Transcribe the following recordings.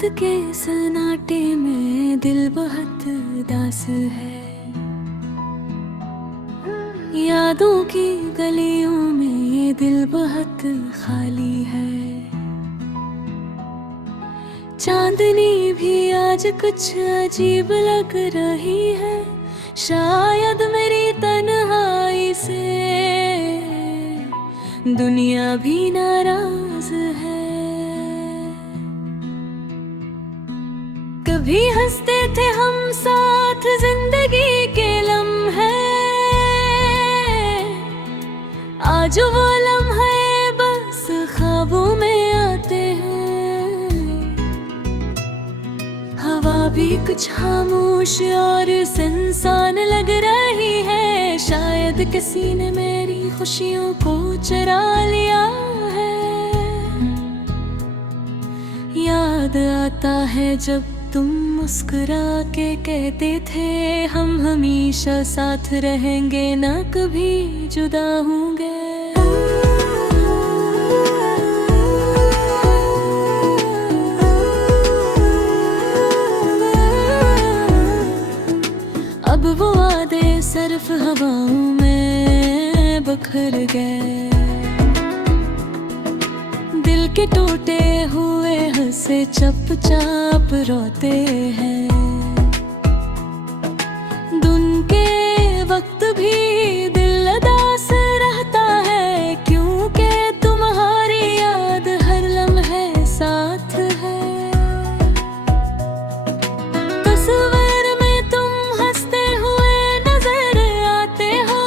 रात के सन्नाटे में दिल बहुत उदास है। यादों की गलियों में ये दिल बहुत खाली है। चांदनी भी आज कुछ अजीब लग रही है, शायद मेरी तन्हाई से दुनिया भी नाराज है। कभी हंसते थे हम साथ जिंदगी के लम्हे, आज वो लम्हे बस ख्वाबों में आते हैं। हवा भी कुछ खामोश और सुनसान लग रही है, शायद किसी ने मेरी खुशियों को चुरा लिया है। याद आता है जब तुम मुस्कुरा के कहते थे हम हमेशा साथ रहेंगे, ना कभी जुदा होंगे। अब वो वादे सिर्फ हवाओं में बिखर गए, दिल के टूटे हुए हंसे चुपचाप रोते हैं। दिन के वक्त भी दिल उदास रहता है, क्योंकि तुम्हारी याद हर लम्हे साथ है। तस्वीर में तुम हंसते हुए नजर आते हो,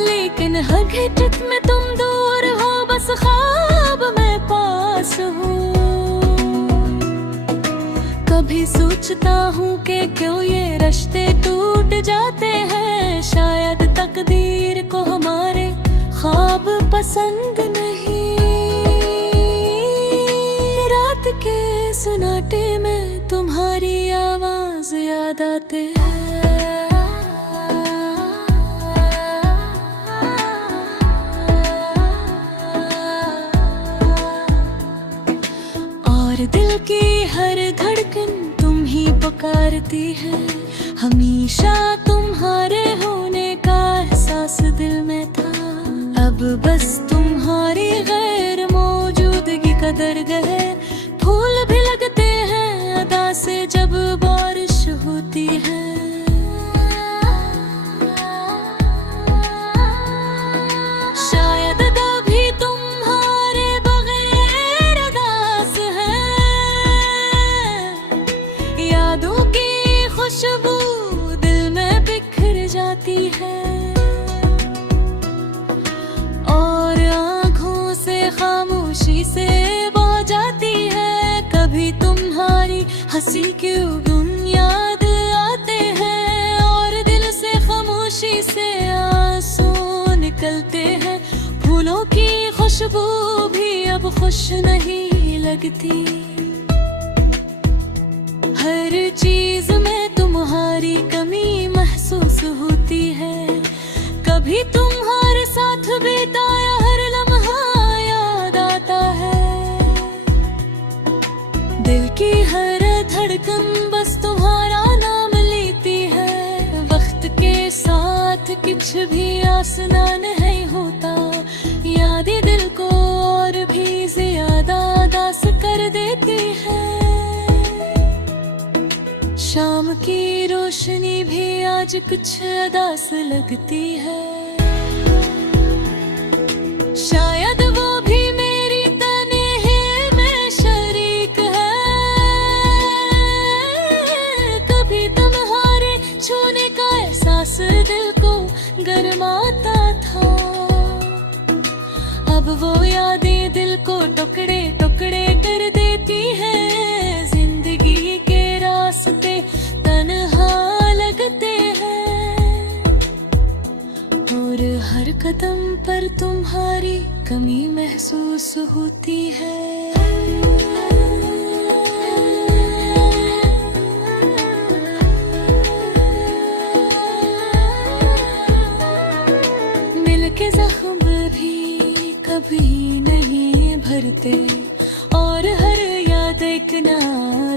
लेकिन हकीकत में तुम दूर हो, बस ख्वाब में पास हूँ। कभी सोचता हूँ कि क्यों ये रिश्ते टूट जाते हैं, शायद तकदीर को हमारे ख्वाब पसंद नहीं। रात के सन्नाटे में तुम्हारी आवाज याद आते हैं। दिल की हर धड़कन तुम ही पुकारती है, हमेशा तुम्हारे होने का एहसास दिल में था। अब बस तुम्हारी गैर मौजूदगी का दर्द है। फूल भी लगते हैं अदा से जब बारिश होती है। खुशबू दिल में बिखर जाती है और आँखों से खामोशी से बह जाती है। कभी तुम्हारी हंसी के गुन याद आते हैं और दिल से खामोशी से आंसू निकलते हैं। फूलों की खुशबू भी अब खुश नहीं लगती, हर चीज में तुम्हारी कमी महसूस होती है। कभी तुम्हारे साथ बिताया हर लम्हा याद आता है, दिल की हर धड़कन बस तुम्हारा नाम लेती है। वक्त के साथ कुछ भी आसान नहीं होता, यादें दिल को और भी ज्यादा उदास कर देती है। शाम की रोशनी भी आज कुछ उदास लगती है, शायद वो भी मेरी तन्हाई में शरीक है। कभी तुम्हारे छूने का एहसास दिल को गरमाता था, अब वो यादें दिल को टुकड़े टुकड़े कर देती हैं। जिंदगी के रास्ते तन्हा लगते हैं और हर कदम पर तुम्हारी कमी महसूस होती है। मिल के जख्म भी कभी नहीं भरते और हर ना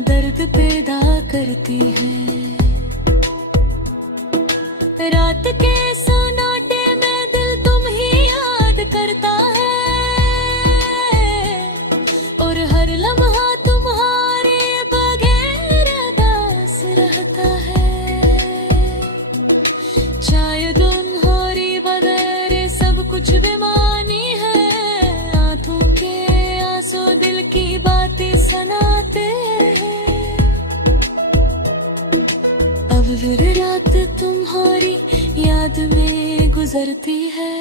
दर्द पैदा करती है। रात के सन्नाटे में दिल तुम ही याद करता है, और हर लम्हा तुम्हारे बगैर अदास रहता है। शायद तुम्हारी बगैर सब कुछ बेमानी है, आंखों के आंसू दिल की बातें सुनाते हैं। अब फिर रात तुम्हारी याद में गुजरती है,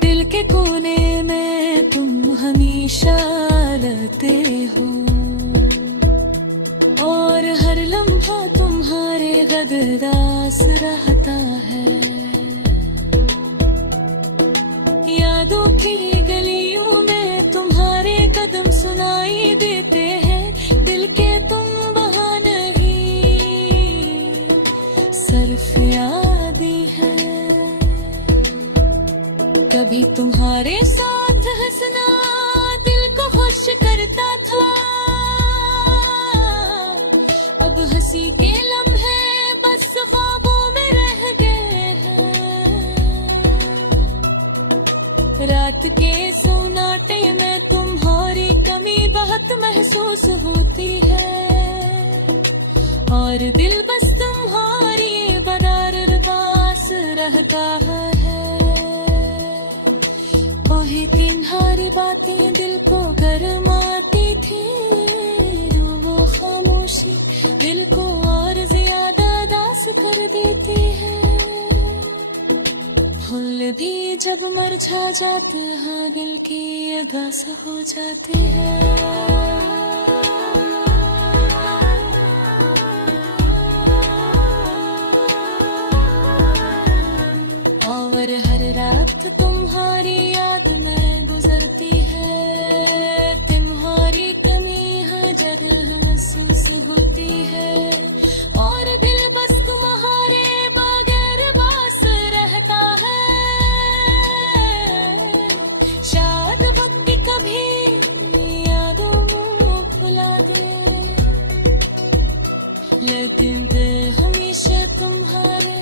दिल के कोने में तुम हमेशा रहते हो, और हर लम्हा तुम्हारे गददास रहता है। यादों की गलियों में तुम्हारे कदम सुनाई देते हैं, दिल के तुम वहाँ नहीं, सिर्फ यादें हैं। कभी तुम्हारे साथ हंसना दिल को खुश करता था, अब हंसी के लम्हे बस ख्वाबों में रह गए हैं। रात के सन्नाटे में तुम्हारी कमी बहुत महसूस होती है, और दिल बस तुम्हारी बदर पास रहता है। वही किन्हारी बातें दिल को गरमाती थी, वो खामोशी दिल को और ज्यादा दास कर देती है। फूल भी जब मुरझा जाते हैं दिल की अदास हो जाती है। और हर रात तुम्हारी याद में गुजरती है, तुम्हारी कमी हर जगह महसूस होती है, और दिल बस तुम्हारे बगैर बस रहता है। शायद वक्त कभी यादों में भुला दे, लेकिन दिल हमेशा तुम्हारे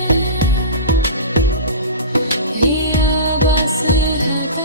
बस रहता